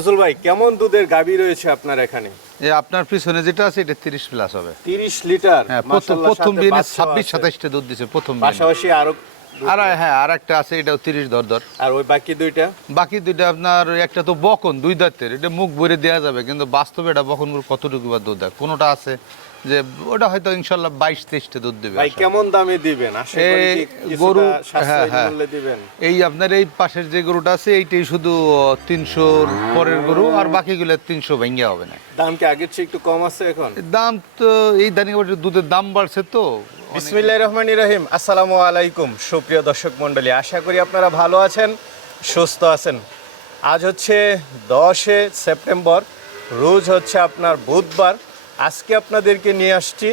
ফজল ভাই কেমন দুধের গাবি রয়েছে আপনার এখানে? এ আপনার পিছনে যেটা আছে এটা তিরিশ প্লাস হবে। তিরিশ লিটার হ্যাঁ প্রথম বাচ্চাও ছাব্বিশ আছে। দুধ দিছে প্রথম পাশাপাশি আরও আর হ্যাঁ আর একটা আছে এটাও তিরিশ দর দর আর ওই বাকি দুইটা? বাকি দুইটা আপনার একটা তো বকন দুই দাঁতের এটা মুখ ভরে দেওয়া যাবে কিন্তু বাস্তবে এটা বকন কতটুকু বা দুধ দেয়? কোনোটা আছে যে ওটা হয়তো ইনশাল্লাহ বাইশ তেইশটা দুধ দেবে ভাই কেমন দামে দিবেন? এই গরু হ্যাঁ হ্যাঁ। এই আপনার এই পাশের যে গরুটা আছে এইটাই শুধু তিনশোর পরের গরু আর বাকিগুলো তিনশো ভেঙে হবে না। দাম কি আগের চেয়ে একটু কম আছে এখন? দাম তো এই দানি দুধের দাম বাড়ছে তো বিসমিল্লাহির রহমানির রহিম। আসসালামু আলাইকুম, সুপ্রিয় দর্শক মণ্ডলী, আশা করি আপনারা ভালো আছেন, সুস্থ আছেন। আজ হচ্ছে দশে সেপ্টেম্বর, রোজ হচ্ছে আপনার বুধবার। আজকে আপনাদেরকে নিয়ে আসছি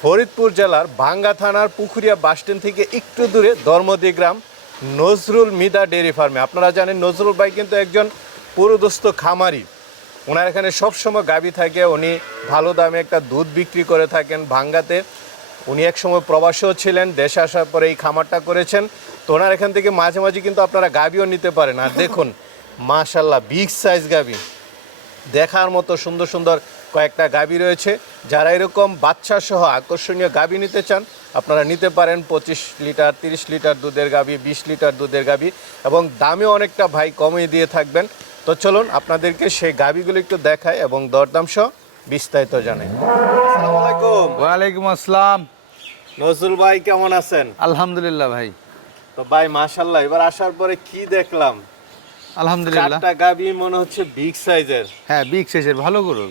ফরিদপুর জেলার ভাঙ্গা থানার পুকুরিয়া বাসস্ট্যান্ড থেকে একটু দূরে ধর্মদি গ্রাম নজরুল মিদা ডেয়ারি ফার্মে। আপনারা জানেন নজরুল ভাই কিন্তু একজন পুরোদস্ত খামারি। ওনার এখানে সবসময় গাবি থাকে, উনি ভালো দামে একটা দুধ বিক্রি করে থাকেন ভাঙ্গাতে। উনি একসময় প্রবাসীও ছিলেন দেশে আসার পরে এই খামারটা করেছেন। তো ওনার এখান থেকে মাঝে মাঝে কিন্তু আপনারা গাবিও নিতে পারেন। আর দেখুন মাশাল্লাহ বিগ সাইজ গাবি দেখার মতো সুন্দর সুন্দর কয়েকটা গাবি রয়েছে। যারা এরকম বাচ্চা সহ আকর্ষণীয় গাবি নিতে চান আপনারা নিতে পারেন পঁচিশ লিটার তিরিশ লিটার দুধের গাবি বিশ লিটার দুধের গাবি এবং দামে অনেকটা ভাই কমিয়ে দিয়ে থাকবেন। তো চলুন আপনাদেরকে সেই গাবিগুলো একটু দেখায় এবং দরদাম সহ বিস্তারিত জানাই। আসসালামু আলাইকুম। ওয়ালাইকুম আসসালাম। নজরুল ভাই কেমন আছেন? আলহামদুলিল্লাহ ভাই। তো ভাই এবার আসার পরে কি দেখলাম? আলহামদুলিল্লাহ। চারটা গাবি মনে হচ্ছে বিগ সাইজের হ্যাঁ বিগ সাইজের ভালো গরু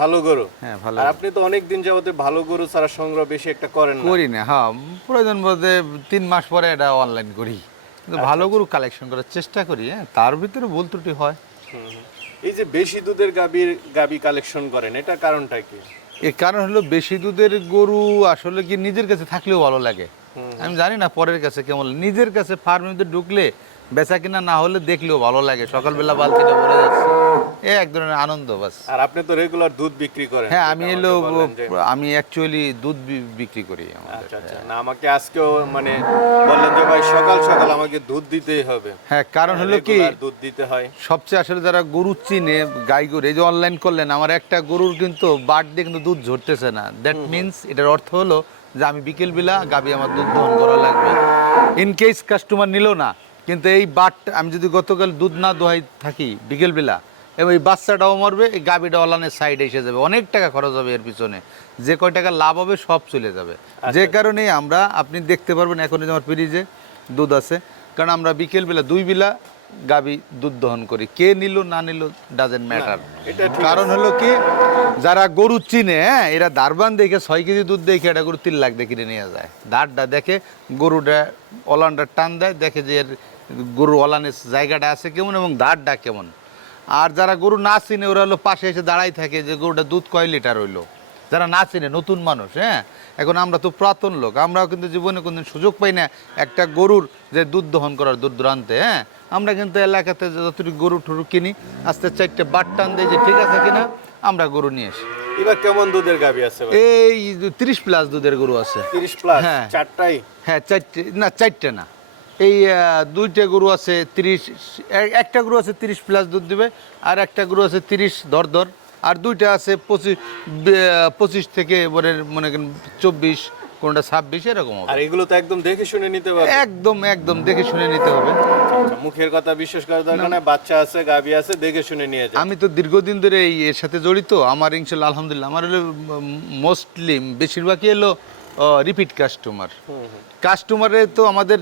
ভালো গরু। হ্যাঁ ভালো আর আপনি তো অনেক দিন যাবতে ভালো গরু ছাড়া সংগ্রহ বেশি একটা করেন না। করি না হ্যাঁ প্রয়োজন বলতে তিন মাস পরে এটা অনলাইন করি। কিন্তু ভালো গরু কালেকশন করার চেষ্টা করি হ্যাঁ তার ভিতরে ভুল ত্রুটি হয়। এই যে বেশি দুধের গাবির গাবি কালেকশন করেন এটা কারণটা কি? এর কারণ হলো বেশি দুধের গরু আসলে কি নিজের কাছে থাকলেও ভালো লাগে। আমি জানি না পরের কাছে কেমন নিজের কাছে ফার্মের ঢুকলে বেচা কিনা না হলে দেখলেও ভালো লাগে। সকালবেলা বালতিটা ভরে যাচ্ছে। এ এক ধরনের আনন্দ বাস। আর আপনি তো রেগুলার দুধ বিক্রি করেন। হ্যাঁ আমি এলো আমি অ্যাকচুয়ালি দুধ বিক্রি করি আচ্ছা আচ্ছা। না আমাকে আজকেও মানে বললেন যে ভাই সকাল সকাল আমাকে দুধ দিতেই হবে। হ্যাঁ কারণ হলো কি দুধ দিতে হয়। সবচেয়ে আসলে যারা গরু চিনে গাই গরু এই যে অনলাইন করলেন আমার একটা গরুর কিন্তু বাট দিয়ে কিন্তু দুধ ঝরতেছে না। দ্যাট মিনস এটার অর্থ হলো যে আমি বিকেল বেলা গাবি আমার দুধ দহন করা লাগবে। ইন কেস কাস্টমার নিল না কিন্তু এই বাট আমি যদি গতকাল দুধ না দোহাই থাকি বিকেল বেলা এবং এই বাচ্চাটাও মরবে এই গাবিটা অলানের সাইডে এসে যাবে। অনেক টাকা খরচ হবে এর পিছনে। যে কয় টাকা লাভ হবে সব চলে যাবে। যে কারণে আমরা আপনি দেখতে পারবেন এখন আমার ফ্রিজে দুধ আছে। কারণ আমরা বিকেল বেলা দুই বেলা গাবি দুধ দহন করি। কে নিল না নিল ডাজেন্ট ম্যাটার কারণ হলো কি যারা গরু চিনে হ্যাঁ এরা দারবান দেখে ছয় কেজি দুধ দেখে এটা গরু তিন লাখ দেখে নিয়ে যায়। দাঁড়টা দেখে গরুটা অলানটা টান দেয় দেখে যে এর গরুর অলানের জায়গাটা আছে কেমন এবং দাঁড়টা কেমন। আর যারা গরু না চিনে ওরা হলো পাশে এসে দাঁড়াই থাকে যে গরুটা দুধ কয় লিটার হইল। যারা না চিনে নতুন মানুষ হ্যাঁ? এখন আমরা তো পুরাতন লোক আমরাও কিন্তু জীবনে কোনদিন সুযোগ পাই না একটা গরুর যে দুধ দহন করার দূর দূরান্তে হ্যাঁ? আমরা কিন্তু এলাকাতে যতটুকু গরু টরু কিনি আস্তে চারটে বাট টান দিই যে ঠিক আছে কিনা আমরা গরু নিয়ে আসি। এবার কেমন দুধের গাবি আছে এই তিরিশ প্লাস দুধের গরু আছে। তিরিশ প্লাস হ্যাঁ। চারটাই? হ্যাঁ চারটে না চারটে না। এই দুইটা গরু আছে তিরিশ এক- একটা গরু আছে তিরিশ প্লাস দুধ দিবে আর একটা গরু আছে তিরিশ দর দর আর দুইটা আছে পঁচিশ পঁচিশ থেকে এবারে মনে করেন চব্বিশ কোনটা ছাব্বিশ এরকম আর এগুলো তো একদম দেখে শুনে নিতে হবে। একদম একদম দেখে শুনে নিতে হবে। আচ্ছা, মুখের কথা বিশ্বাস করার দরকার নাই বাচ্চা আছে গাবি আছে দেখে শুনে নিয়ে যায় আমি তো দীর্ঘদিন ধরে এই এর সাথে জড়িত আমার ইনশাল্লাহ আলহামদুলিল্লাহ আমার হলো মোস্টলি বেশিরভাগই হলো রিপিট কাস্টমার কাস্টমারে তো আমাদের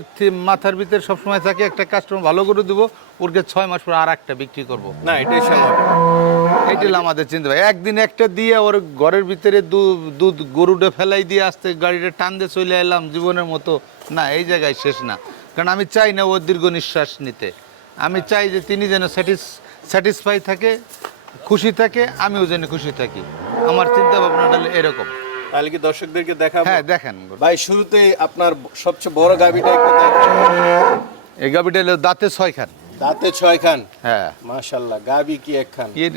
মাথার ভিতরে সবসময় থাকে একটা কাস্টমার ভালো করে দেবো ওরকে ছয় মাস পর আর একটা বিক্রি করব। না এটাই স্বাভাবিক এইটা হলো আমাদের চিন্তা ভাই একদিন একটা দিয়ে ওর ঘরের ভিতরে দুধ গরুটা ফেলাই দিয়ে আসতে গাড়িটা টান দিয়ে চলে এলাম জীবনের মতো। না এই জায়গায় শেষ না। কারণ আমি চাই না ওর দীর্ঘ নিঃশ্বাস নিতে। আমি চাই যে তিনি যেন স্যাটিস স্যাটিসফাই থাকে খুশি থাকে আমিও যেন খুশি থাকি। আমার চিন্তা ভাবনাটা এরকম। তাহলে কি দর্শকদেরকে দেখাবো? হ্যাঁ দেখেন। ভাই শুরুতে আপনার সবচেয়ে বড় গাবিটা একটু দেখেন। এই গাবিটা হলো দাঁতে ছয় খান দাঁতে ছয় খান হ্যাঁ। মাশাল্লাহ গাবি কি এক খান এর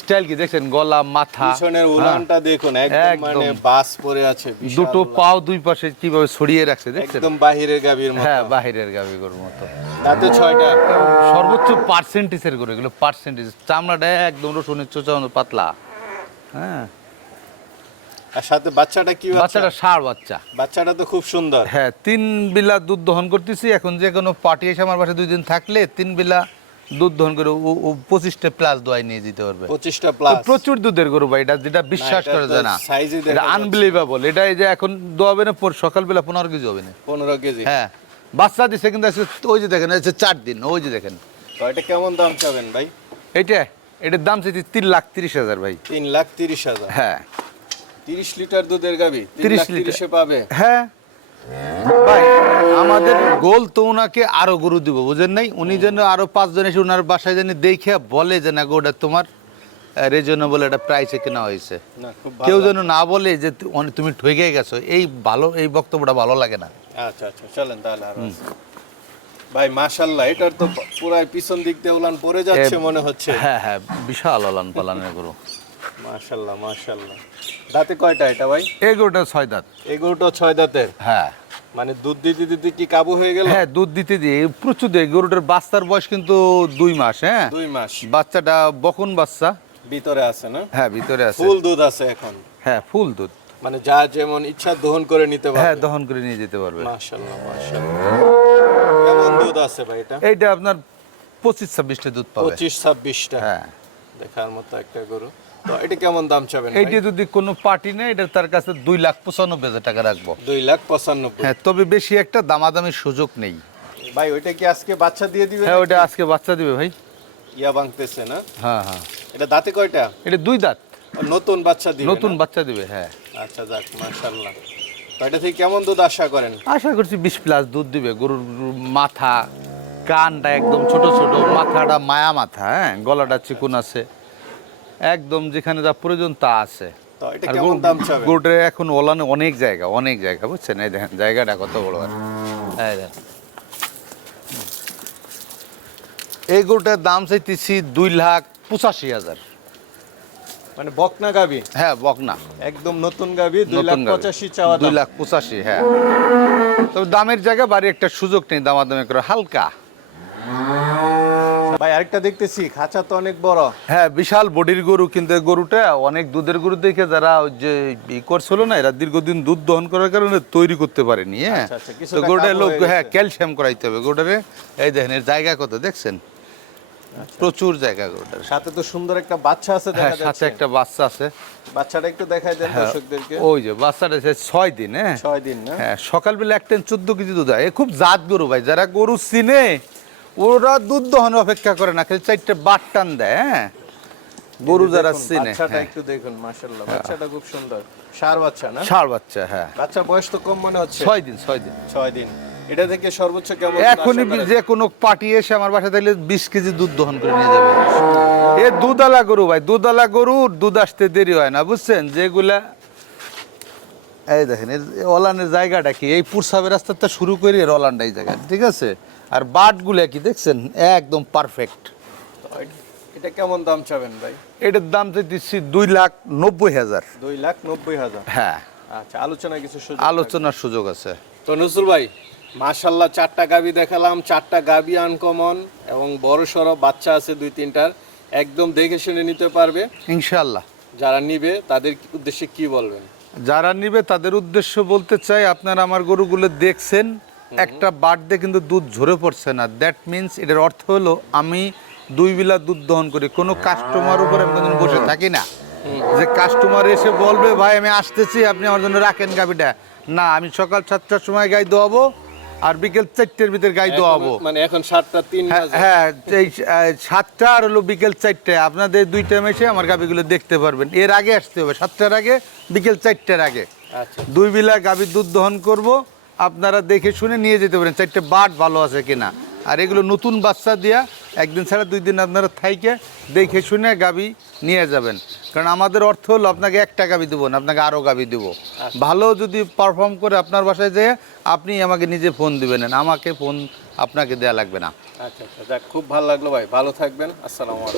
স্টাইল কি দেখছেন? গলা মাথা। পিছনের হ্যাঁ। উলানটা দেখুন একদম। মানে বাস পরে আছে দুটো পাও দুই পাশে কীভাবে ছড়িয়ে রাখছে দেখছেন? একদম বাহিরের গাবির মতো। হ্যাঁ বাহিরের গাবি গরুর মতো। দাঁতে ছয়টা? সর্বোচ্চ পার্সেন্টেজের গরু এগুলো পার্সেন্টেজ চামড়াটা একদম রসুনের চোচা মতো পাতলা। হ্যাঁ। আর সাথে বাচ্চাটা কি বাচ্চাটা ষাঁড় বাচ্চা। বাচ্চাটা তো খুব সুন্দর। হ্যাঁ তিন বিলা দুধ দহন করতেছি। এখন যে কোনো পার্টি এসে আমার বাসায় দুই দিন থাকলে তিন বিলা দুধ দহন করে ও- পঁচিশটা প্লাস দোয়াই নিয়ে যেতে পারবে। পঁচিশটা প্লাস প্রচুর দুধের গরু ভাই এটা যেটা বিশ্বাস করা যায় না এটা আনবিলিভেবল এটা এই যে এখন দোয়াবে না সকালবেলা পনেরো কেজি হবে না। পনেরো কেজি। হ্যাঁ বাচ্চা দিছে কিন্তু ওই যে দেখেন চার দিন ওই যে দেখেন। তো এটা কেমন দাম চাবেন ভাই? এইটা এটার দাম চাইছি তিন লাখ তিরিশ হাজার ভাই। তিন লাখ তিরিশ হাজার। হ্যাঁ। তিরিশ লিটার দুধের গাবি 30 লিটার। পাবে। হ্যাঁ। ভাই আমাদের গোল তো ওনাকে আরও গরু দিব বুঝেন নাই? উনি যেন আরও পাঁচজন এসে ওনার বাসায় যেন দেখে বলে যে না গো ওটা তোমার রিজনেবল একটা প্রাইসে কেনা হয়েছে। কেউ যেন না বলে যে তুমি ঠকে গেছো। এই ভালো এই বক্তব্যটা ভালো লাগে না। আচ্ছা আচ্ছা চলেন তাহলে ভাই মাশাল্লাহ এটার তো পুরাই পিছন দিক দিয়ে উলান পড়ে যাচ্ছে মনে হচ্ছে। হ্যাঁ হ্যাঁ বিশাল অলান পালানের গরু। মাশাল্লাহ মাশাল্লাহ দাঁতে কয়টা এটা ভাই? এই গরুটা ছয় দাঁত। এই গরুটা ছয় দাঁতের? হ্যাঁ। মানে দুধ দিতে দিতে কি কাবু হয়ে গেল? হ্যাঁ দুধ দিতে দিয়ে। প্রচুর দেয় গরুটার বাচ্চার বয়স কিন্তু দুই মাস হ্যাঁ? দুই মাস। বাচ্চাটা বকুন বাচ্চা। ভিতরে আছে না? হ্যাঁ ভিতরে আছে। ফুল দুধ আছে এখন? হ্যাঁ ফুল দুধ। মানে যা যেমন ইচ্ছা দহন করে নিতে হ্যাঁ দহন করে নিয়ে যেতে পারবে। মাশাল্লাহ মাশাল্লাহ কেমন দুধ আছে ভাই এটা? এইটা আপনার পঁচিশ ছাব্বিশটা দুধ পাবে। পঁচিশ ছাব্বিশটা। হ্যাঁ। দেখার মতো একটা গরু। এটা কেমন দাম চাবেন? এইটা যদি কোনো পার্টি নেই এটা তার কাছে দুই লাখ পঁচানব্বই হাজার টাকা রাখব। দুই লাখ পঁচানব্বই। হ্যাঁ তবে বেশি একটা দামাদামির সুযোগ নেই। ভাই ওইটা কি আজকে বাচ্চা দিয়ে দিবে হ্যাঁ ওটা আজকে বাচ্চা দিবে ভাই। ইয়া ভাঙতেছে না? হ্যাঁ হ্যাঁ। এটা দাঁতে কয়টা? এটা দুই দাঁত। নতুন বাচ্চা দিবে নতুন বাচ্চা দিবে হ্যাঁ। আচ্ছা যাক মাশাআল্লাহ। এটা থেকে কেমন দুধ আশা করেন? আশা করছি বিশ প্লাস দুধ দিবে। গরুর মাথা কানটা একদম ছোট ছোট মাথাটা মায়া মাথা হ্যাঁ গলাটা চিকুন আছে। একদম যেখানে যা প্রয়োজন তা আছে। তো এটা আর কেমন গরু- দাম চাবেন গরুটার এখন ওলানে অনেক জায়গা অনেক জায়গা বুঝছেন? এই দেখেন জায়গাটা কত বড়। আর এই। গরুটার দাম চাইতেছি দুই লাখ পঁচাশি হাজার। মানে বকনা গাবি? হ্যাঁ বকনা। একদম নতুন গাবি দুই লাখ পঁচাশি চাওয়া দুই লাখ পঁচাশি হ্যাঁ। তবে দামের জায়গা বাড়ি একটা সুযোগ নেই দামাদামি করে। হালকা। ভাই আরেকটা দেখতেছি খাঁচা তো অনেক বড়। হ্যাঁ বিশাল বডির গরু কিন্তু গরুটা অনেক দুধের গরু দেখে যারা যে ই করছিল না এরা দীর্ঘদিন দুধ দহন করার কারণে তৈরি করতে পারেনি হ্যাঁ? আচ্ছা, আচ্ছা, তো গরুটা লোক হ্যাঁ ক্যালসিয়াম করাইতে হবে গরুটারে। এই দেখেন এর জায়গা কত দেখছেন? আচ্ছা। প্রচুর জায়গা গরুটার। সাথে তো সুন্দর একটা বাচ্চা আছে হ্যাঁ দেখা সাথে একটা বাচ্চা আছে। বাচ্চাটা একটু দেখাই দেন হ্যাঁ, দর্শকদেরকে। ওই যে বাচ্চাটা সে ছয় দিন হ্যাঁ? ছয় দিন না? হ্যাঁ সকালবেলা এক টাইম চোদ্দ কেজি দুধ হয়। খুব জাত গরু ভাই যারা গরু চিনে ওরা দুধ দহন অপেক্ষা করে না খালি চারটে বাট টান দেয় হ্যাঁ? গরু যারা চিনে বাচ্চাটা হ্যাঁ। একটু দেখুন মাশাআল্লাহ বাচ্চাটা খুব সুন্দর। সার বাচ্চা না? বাচ্চা হ্যাঁ। বাচ্চার বয়স তো কম মনে হচ্ছে। দিন দিন। দিন। এটা থেকে সর্বোচ্চ কেমন এখনই যে কোনো পার্টি এসে আমার বাসা থাকলে বিশ কেজি দুধ দহন করে নিয়ে যাবে। এ দুধালা গরু ভাই দুধালা গরুর দুধ আসতে দেরি হয় না বুঝছেন? যেগুলা এই দেখেন এর অলানের জায়গাটা কি? এই পুরসাবের রাস্তাটা শুরু করি এর অলানটা এই জায়গা ঠিক আছে? আর বাটগুলা কি দেখছেন? একদম পারফেক্ট এটা- কেমন দাম চাবেন ভাই? এটার দাম তো দিচ্ছি দুই লাখ নব্বই হাজার। দুই লাখ নব্বই হাজার? হ্যাঁ। আচ্ছা আলোচনা কিছু সুযোগ আলোচনার সুযোগ আছে। তো নজরুল ভাই মাশাল্লাহ চারটা গাবি দেখালাম চারটা গাবি আনকমন এবং বড় সড়ো বাচ্চা আছে দুই তিনটার একদম দেখে শুনে নিতে পারবে। ইনশাল্লাহ যারা নিবে তাদের উদ্দেশ্যে কি বলবেন? যারা নিবে তাদের উদ্দেশ্য বলতে চাই আপনারা আমার গরুগুলো দেখছেন একটা বার্থডে কিন্তু দুধ ঝরে পড়ছে না। দ্যাট মিন্স এটার অর্থ হলো আমি দুই বেলা দুধ দহন করি। কোনো কাস্টমার উপরে আমি কোনোদিন বসে থাকি না। যে কাস্টমার এসে বলবে ভাই আমি আসতেছি আপনি আমার জন্য রাখেন গাবিটা না আমি সকাল সাতটার সময় গাই দোয়াবো আর বিকেল চারটের ভিতরে গাই দোয়াবো। মানে এখন সাতটা তিন হ্যাঁ, হ্যাঁ এই সাতটা আর হলো বিকেল চারটে। আপনাদের দুই টাইম এসে আমার গাবিগুলো দেখতে পারবেন। এর আগে আসতে হবে সাতটার আগে বিকেল চারটের আগে। আচ্ছা। দুই বেলা গাভীর দুধ দহন করব। আপনারা দেখে শুনে নিয়ে যেতে পারেন চারটে বাট ভালো আছে কিনা। আর এগুলো নতুন বাচ্চা দিয়া একদিন ছাড়া দুই দিন আপনারা থাইকে দেখে শুনে গাবি নিয়ে যাবেন। কারণ আমাদের অর্থ হলো আপনাকে একটা গাবি দেবো না আপনাকে আরও গাবি দেবো। ভালো যদি পারফর্ম করে আপনার বাসায় যেয়ে আপনি আমাকে নিজে ফোন দিবেন আমাকে ফোন আপনাকে দেয়া লাগবে না। আচ্ছা আচ্ছা যাক খুব ভালো লাগল ভাই ভালো থাকবেন আসসালামু আলাইকুম।